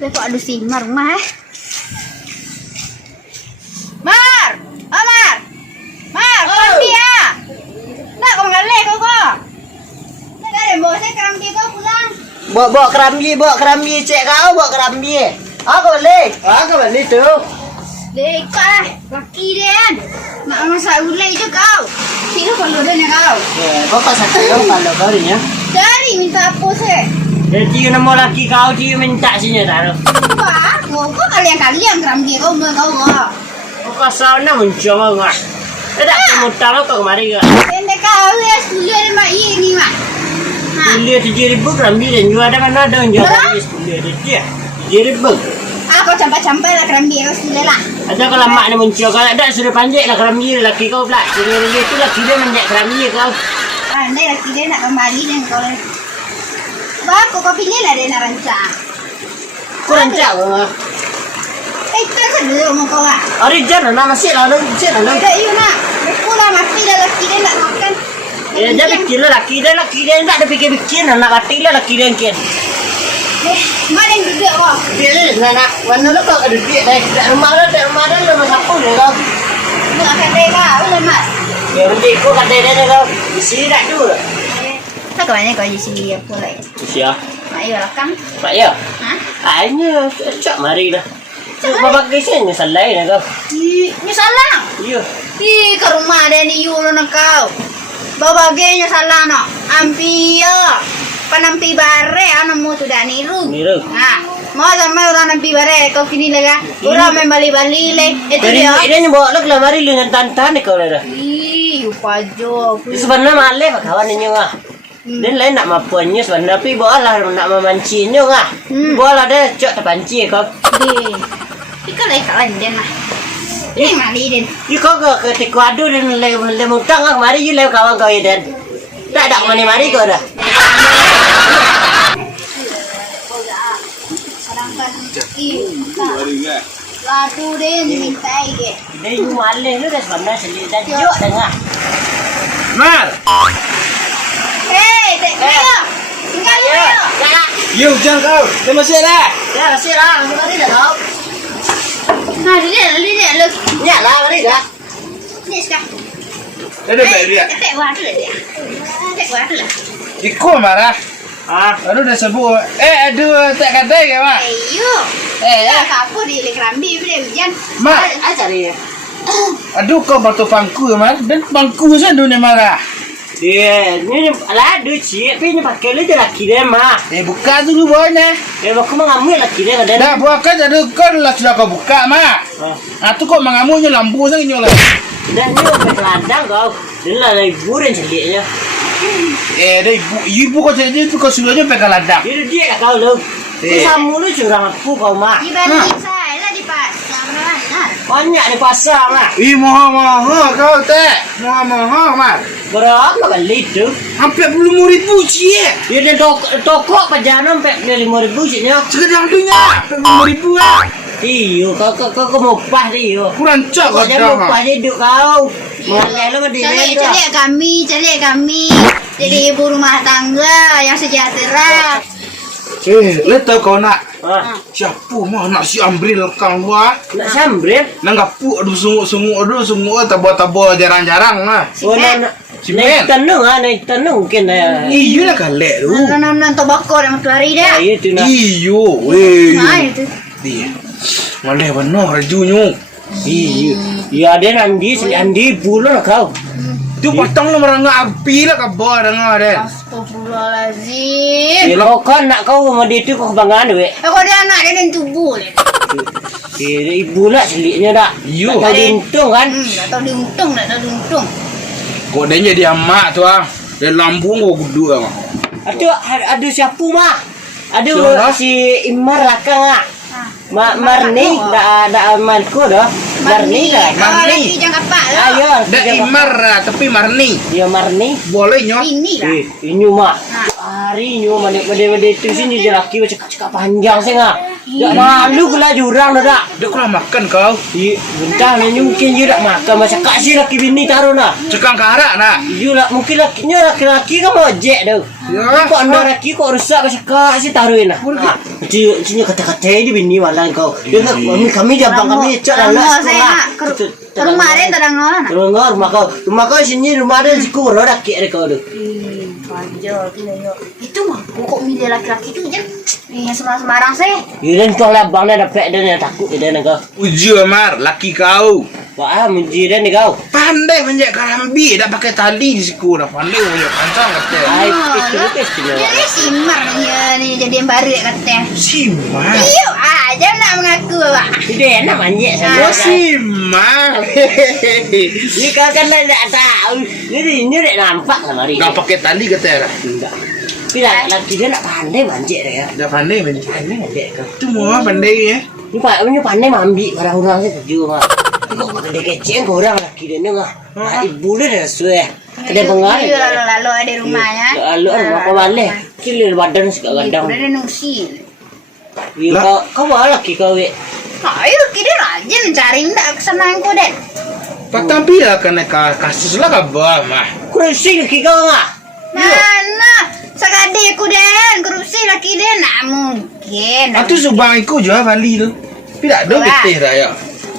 Kok ada simar rumah Mar! Oh Mar! Mar, keram dia! Nak kau ngalih kau kok? Nak ada bawa saya keram dia kau pulang. Bawa kerambi cek kau bawa kerambi. Aku balik tu. Dia ikut lah, laki dia kan. Nak masak gulai je kau. Kira kalau dia nak kau. Kau tak sakit kau kalau kau ni ya. Dari minta apa saya? Jadi nama laki kau dia minta sini taruh. Wah, kau kalian keram dia kau mau kau kok. Kau kasar nak muncul ngah. Tidak kemutang kau kemari ke? Pendek kau ya sulit mak ini mak. Kuliah 7,000 kerambi dan juga ada yang jual kuliah dia 7,000. Kau campai lah kerambi kau sulit lah. Ada kalau mak ni muncul kalau ada sudah panjat lah kerambi laki kau pula. Jadi dia tu laki dia manjat kerambi kau. Andai laki dia nak kembali dan kau. Wah, kau pilih lah dia nak rancang. Kau rancang ke? Kita sedih rumah kau lah. Hari jangan nak nasi lah, nasi lah. Ada iya nak. Aku lah mati dah laki dia nak makan. Ya jadi fikir lah laki dia tak ada fikir nak mati lah laki dia kian. Mana yang duduk kau? Dia ni nak mana lu kau ada duit dah. Rumah dah rumah sapu ni kau. Nak akan dia kau lah mak. Ya nanti kau kata dia kau di sini tak tu. Tak kau banyak kau di sini apa lagi? Siapa? Mak iya belakang. Mak ya? Hah? Hanya cak mari dah. Bapak kisah ni salah ni kau. Ini salah. Ya. Ke rumah dia ni you nak kau. Bawa bagainya salah nak. Ampia. Panampi bare anamu tu dah niru. Niru. Mau sampai orang nampi bare kau kini lega. Orang main bali-bali le. Itu Jadi dia. dia ni bawa lah kelamari dengan tantan ni kau dah. Pajo. Sebenarnya malah kawan ni ngah. Dan lain nak mapuannya sebenarnya tapi bawa lah nak memancinya ngah. Bawa lah dia cok terpanci kau. Ika lain dia mah. Ini mali dia. Kau ke Tekwado dan lemutang ah mari you lew kawan kau dan. Tak ada mari kau dah. Latu dia minta ke. Dia you malih lu dah sebenarnya sendiri dah jok dengar. Mar. Hei, tak kaya. Tinggal you. You jangan kau. Dia masih lah. Ya masih lah, mari dah kau. Dia lu. Ya lah mari dah. Ni sekarang. Dia ada baik dia. Tak buat tu dia. Tak buat tu lah. Ikut marah. Ah, Aduh dah sebut. Aduh tak kata ke mak. Ayo. Apa dia le kerambi boleh hujan. Mak. ai cari. Aduh kau batu pangku mar. Dan pangku saya dunia marah. Dia ni lah du cik tapi ni pakai le laki dia mah. Buka dulu boynya. Aku mengambil laki dia ada. Dah buka jadi kau lah sudah kau buka mak. Tu kau mengamunya lampu saya nyola. Dan ni pakai ladang kau. Dia lah liburan celiknya. Dah ibu kau jadi tu kau sudah pakai ladang. Dia kau lu. Samu lu curang aku kau mah. Di balik saya lah di pasar lah. Banyak di pasar lah. Mahal kau tak. Mahal mak. Berapa kali tu? Hampir 50,000 cik. Dia toko pajanan sampai 5,000 ciknya. Sekedar dunia 50,000 ah. Iyo, kau mau pah dia. Kurang cak kau Kau mau pah hidup kau. Mengalir lu mendingan tu. Calik kami. Jadi ibu rumah tangga yang sejahtera. Lu tahu kau nak Ah, siapa mah nak si ambril kang gua. nak sambil. Nang gapu aduh sungguh tabo jarang-jarang lah. Oh, nak Cimen. naik tenung mungkin dah. Iyo lah kalek tu. Nanam tobakor yang matahari dah. Ya itu nak. Iyo, weh. Itu. Dia. Malih benar rajunya. Iya. Ya dia andi bulu lah kau. Tu patang lu merangga api lah kabar dengar deh. Astagfirullahaladzim. Kau kan nak kau sama dia tu kau kebangan deh. Aku dia anak dia dan tubuh. Dia ibu lah seliknya dah. Iyo. Tak tahu diuntung kan. Tak tahu diuntung. Kau dia dia mak tu ah. Dia lambung kau gudu ah. Ada siapa mah? Ada Siapa? si Imar lakang ah. Marni dah amanku dah. Marni dah. Marni. Jangan apa lah. Ayo. Dah Imar tapi Marni. Ya Marni. Boleh nyo. Ini lah. Ini mah. Hari ni mana itu sini je laki cakap panjang sih ngah. Tak malu kena jurang dah. Dia kurang makan kau. Bentar ni mungkin dia tak makan macam kak si laki bini taruh nak. Cekang karak nak. You lah mungkin laki kan mau ojek dah. Ya. Kok anda laki kok rusak macam kak si taruhin lah. Cinya kata-kata ini bini malah kau. Dia kami jabang kami cak dalam sekolah. Kemarin tadang ngono. Rumah kau sini rumah ada siku roda kek kau tu. Panjol gila yo. Itu mah kok milih laki-laki itu je. Yang Semarang sih. Yuran kau lah bangnya dapat dan takut dia kau. Uji Amar, laki kau. Wah, muji dan kau. Pandai manjat karambi, dah pakai tali di siku dah. Pandai manjat kancang kata. Ai, itu. Jadi simar ya nih jadi yang baru ya katanya. Simar. Iyo aja nak mengaku Pak. Dia enak manjat Oh, sama. Simar. Ni kau kan tak tahu. Ni dah nampak lah mari. Dah pakai tali kata dah. Enggak. Tidak lagi dia nak pandai manjat dia. Dah pandai manjat. Pandai manjat kau. Tu semua pandai ya. Ni pandai mambi orang-orang saya kerja mah. Kok ada kecil kau orang laki dia ni mah. Ibu dia dah suai. Ada pengaruh. Lalu ada rumahnya. Lalu rumah kau balik. Kira badan suka gadang. Udah ada nusi. Kau malah laki kau ye. Ayo kita rajin cari ndak kesenangan kau deh. Tapi lah kena kasus lah kabar mah. Kursi laki kau mah. Mana? Sakade ku den, korupsi laki den nak mungkin. Atu subang ikut jual Bali tu. Tidak ada betih dah ya.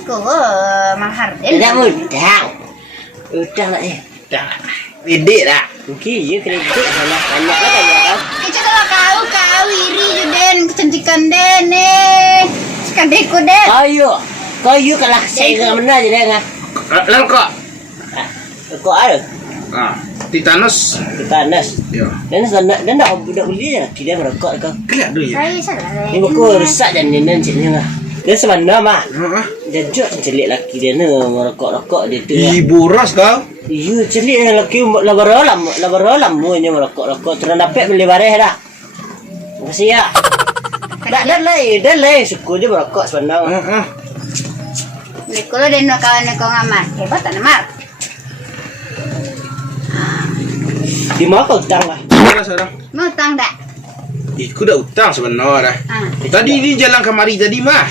Ku mahar den. Tidak mudang. Udang lah eh. Dah. Bedek dah. Mungkin ya kredit sana banyak lah kayak kau. Kalau kau iri je den kecantikan den eh. Sakade ku den. Kau kalah saya dengan mana je dah ngah. Lalu kok. Kau ada? Titanus. Ya. Dan dah beli lah. Kita merokok kau. Kelak dulu ya. Saya salah. Ni buku rusak dan ni sini lah. Dia sebenarnya mah. Dia jod celik laki dia ni merokok-rokok dia tu. Ibu ras kau. Iya celik dengan laki labarolam muanya merokok-rokok terus dapat beli bareh dah. Makasih ya. Dah lain suku dia merokok sebenarnya. Kalau den kawan kau ngamar, hebat tak namar. Di mana kau utang lah? Sekarang. Mau utang tak? Aku dah utang sebenarnya dah. Ah. Tadi ni jalan kemari tadi mah.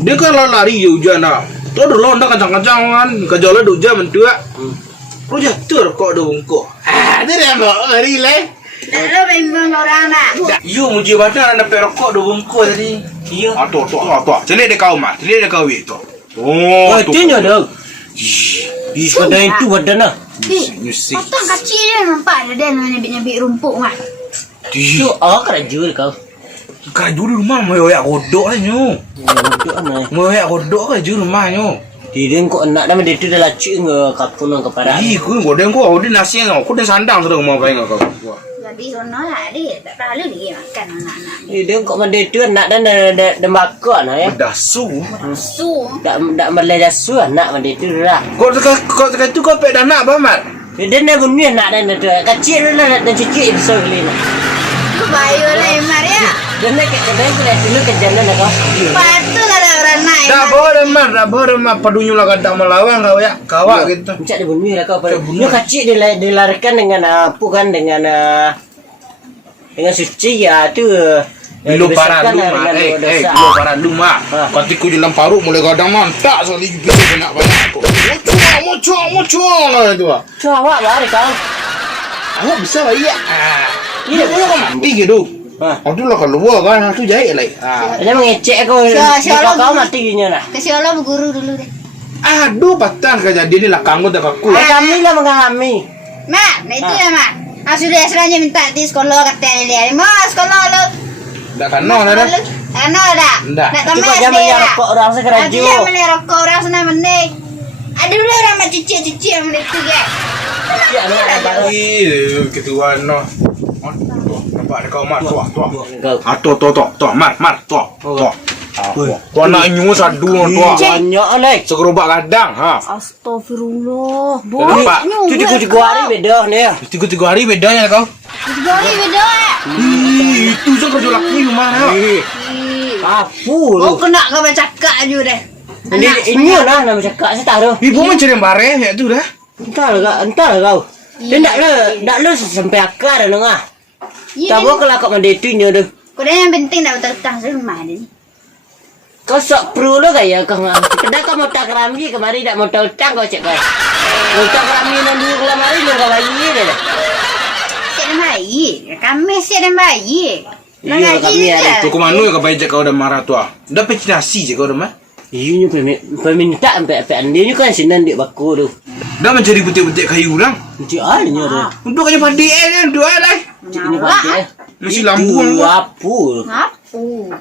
Dia kan lari je hujan dah. Tu ada londa kencang-kencang kan. Kejalan ada hujan mentua. Kau jatuh kok ada bungkuk. Dia dah bawa lari leh. Tak lo bimbang orang nak. You muji badan ada perokok ada bungkuk tadi. Iya. Tu. Celik dia kau mah. Celik dia kau tu. Oh, tu. Tanya dah. Ih, badan itu badan lah. Musik. Potong kecil dia nampak ada den nyabit-nyabit rumput mah. Tu kerja kau. Kau dulu rumah mau ayak godok nyo. Duduk mana? Mau ayak godok ke ju rumah nyo. Dia kau nak nama dia tu dah lacik ke kapun ke parah. Ih, kau godeng kau dia nasi ngau. Kau dah sandang sudah mau apa kau. Jadi sono lah dia tak lalu lagi makan anak-anak. Dia kau mana tu nak dan makan ya. Dasu. Su. Tak malai dasu nak mana tu lah. Kau cakap tu kau pek dah nak apa mat? Dia nak guna nak dan tu. Kecil lah dan cuci besar kali ni. Bayu lah Maria. Dia nak kedai dulu ke jalan nak kau. Patut lah orang nak. Dah boleh mat padunya lah kadang melawan kau ya. Kawak gitu. Macam dia bunyi lah kau. Dia kecil dilarikan dengan apa kan dengan suci ya tu. Kilo parah lu mah. Kilo parah lu mah. Katiku dalam paruk mulai kadang mantak sekali juga banyak kau. Muncul lah tu. Tu awak baru kau. Awak bisa lah iya. Iya kau mandi gitu. Aduh lah keluar kan tu jahit lagi. Dia mengecek kau. Kau mati gini lah. Kasih Allah berguru dulu deh. Aduh patah kejadian ni lah kamu tak aku. Kami lah mengalami. Mak, nah itu ya mak. Sudah sebenarnya minta di sekolah katanya dia. Mak sekolah lo. Tak kenal dah. Kenal dah. Ndak. Tak Itu tamat kau jangan dia. rokok orang sekarang Dia jo. beli rokok orang senang menik. Ada dulu orang mak cuci yang menik tu ya. Ya nak baru. Ih, ketuan noh. Nampak ada kau mat tua. Kau. Tua, mat, tua. Tua nak nyu sadu tua. Banyak leh. Segerobak kadang, ha. Astagfirullah. Nampak? Tiga hari beda ni. 3 hari bedanya kau. Boleh beda ya. Itu je kerja laki rumah ha. Apa Oh kena kau bercakap je deh. Ini lah nama cakap saya tahu. Ibu mencari bareng ya tu dah. Entah kau. Dia nak lu sampai akar dah ngah. Tak boleh kalau kau mandi tu nyo tu. Kau dah yang penting dah utang rumah ni. Kau sok perlu lo gaya kau ngah. Kedai kau mau tak rambi kemari tak mau utang kau cek kau. Mau tak rambi nanti kemari lu kau bayi dia. Siapa bayi? Kami siapa bayi? Iya kami ada. Tu kemana ya kau baca kau dah marah tu ah? Dah pecinasi je kau dah mah. Iya peminta sampai dia ni kan sinan dia baku tu. Dah mencari butik-butik kayu orang. Macam alnya tu. Untuk kau pandai ni, dua lah. Ini pakai. Mesti lambung gua. Apa? Ngapu.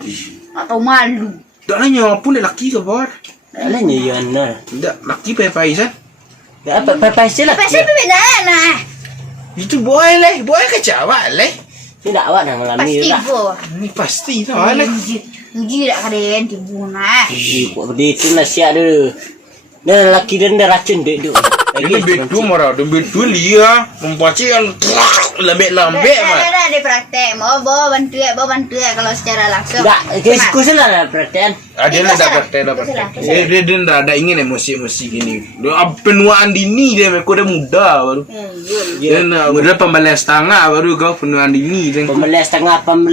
Atau malu. Tak nanya apa lelaki ke bar? Alanya ya ana. Tak lelaki pai-pai sah. Dah apa sih lah. Pasal bebek nak. Itu boy kacau lah. Tidak awak dah mengalami Pasti lah. bo. Ni pasti lah lah. Uji tak keren tibu nak. Buat benda itu lah siap dia. Dan lelaki dia dah racun dia. Dia betul marah, dia betul dia. Membaca yang lembek-lembek mah. Dah dia praktek. Mau bantu kalau secara langsung. Tak, kisah lah perhatian. Dia lah dah praktek dah praktek. Dia dah ingin emosi-emosi gini. Dia penuaan dini dia, kau dah muda baru. Dia dah 15 setengah baru kau penuaan dini. 15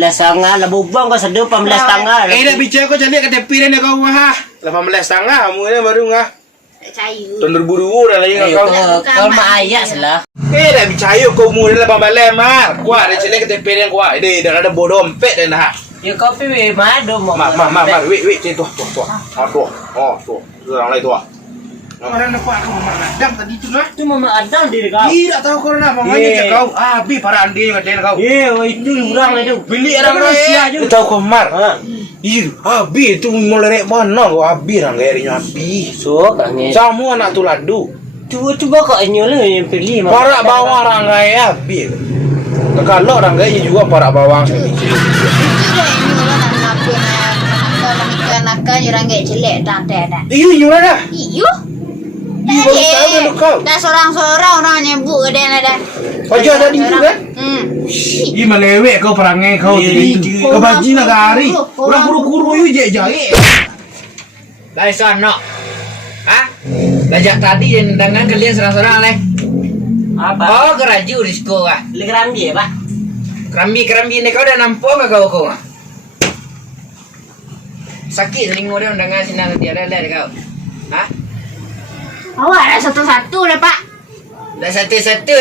setengah lah bubang kau sedar 15 setengah. Dah bicara kau cari ke tepi dia kau wah. 18 setengah kamu ni baru ngah. Cayu. Tahun 2002 dah lagi kau. Kau mak ayat salah. Dah bicara kau mula 18 mar. Kuat dia cari ke tepi dia kuat. Dia dah ada bodoh empet dah nah. Ya kau pergi mana mak. Wait, tu. Tu. Orang lain tu ah. Orang nampak aku Mama Adam tadi tu lah. Tu Mama Adam diri kau. Tak tahu kau nak mamanya cak kau. Bi para andi yang ada kau. Itu orang itu. Beli orang lain. Tahu kau mar. Bi tu mulai rek mana kau abi orang gaya abi. So kangen. Semua anak tu ladu. Cuba kau nyala yang pilih. Para bawang orang gaya abi. Kalau orang gaya juga para bawang sini. Nak orang gaya jelek dan tak. Iyo dah. Iyo. Dah sorang-sorang orang nyebut ke dia dah. Ajar tadi tu kan? Ih melewek kau perangai kau tadi. Kau baji nak hari. Orang kuru-kuru je jahit. Dari sana. Lajak tadi yang dengan kalian serang-serang leh. Apa? Oh, keraju di sekolah. Kerambi Pak. Kerambi ni kau dah nampak ke kau? Sakit telinga dia dengan sinar tiada leh kau. Awak dah satu-satu dah Pak. Dah satu-satu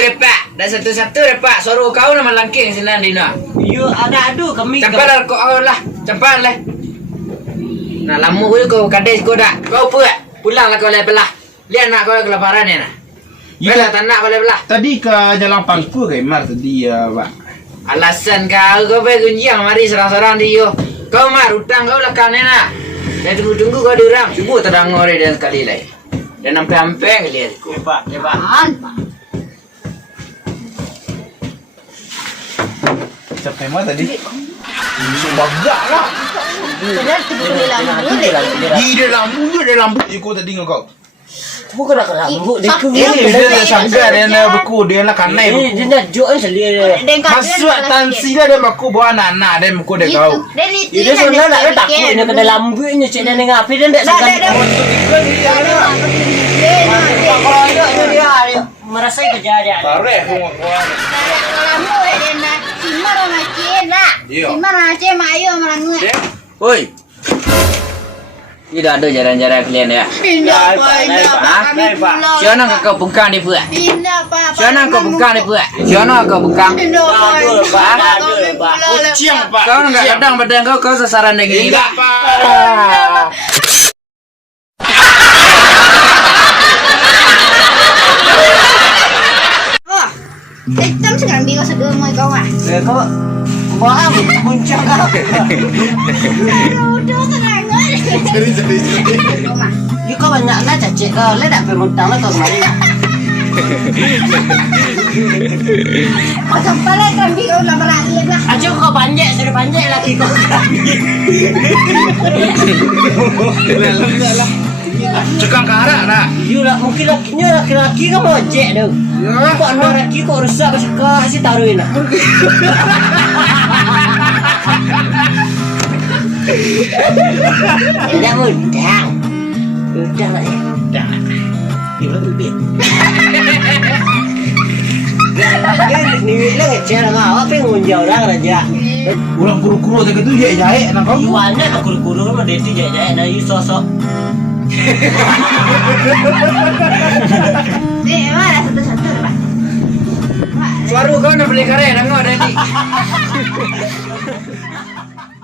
dah Pak. Suruh kau nama langking sinar dina. Yo ada adu kami. Campan kau lah. Campan leh. Nah, lama kau kades kau dah. Kau apa? Pulanglah kau leh belah. Lihat nak kau kelaparan ni nah. Belah tak nak kau leh belah. Tadi ke jalan pangku ke Mar tadi ya, Pak. Alasan kau pergi gunjang mari serang-serang dia. Kau mar hutang kau lah kan nah. Dan tunggu-tunggu kau diorang. Cuba terang orang dia sekali lagi. Dan sampai-sampai lihat aku. Pak. Sampai mana tadi? Bagak lah. Dia lambu ikut tadi kau. Bukan nak lambu dia ke. Dia dah sanggar dia nak beku dia nak kanai. Dia nak join selia. Masuk tansi lah dia beku bawa anak-anak dia beku dia kau. Dia sebenarnya nak takut dia kena lambu ni cek dia dengar api dia tak segan. Dia merasa kejadian. Parah semua kawan. Simar macam mayu meranggut. Oi. Tidak ada jalan-jalan kalian ya. Pindah Pak. Siapa kau bungkang ni buat? Pindah Pak. Siapa kau bungkang ni buat? Siapa kau bungkang? Kucing Pak. Kau nak kadang badan kau sasaran lagi. Enggak Pak. Hitam sekarang bingung sedul mau kau Kau wah muncul kau. Udah tenang. Jadi. You kau banyak nak cacik kau, le tak pemuntang lah kau kemarin. Macam pala kambing kau nak berani lah. Aja kau panjat, sudah panjat lagi kau. Cekang karak nak. You lah mungkin laki-laki kau mau cek tu. Kau anak laki kau rusak kau suka si taruhin lah. Tidak mudah. Udah lah ya. Udah lah. Dia lebih. Ni lah ngecel sama awak pengen jauh dah raja. Orang kuru-kuru tak tu jahit nak kau. Iwannya nak kuru-kuru mah dia tu jahit dah you sosok. Mana satu-satu Pak. Suara kau nak beli kare, tengok tadi. dah.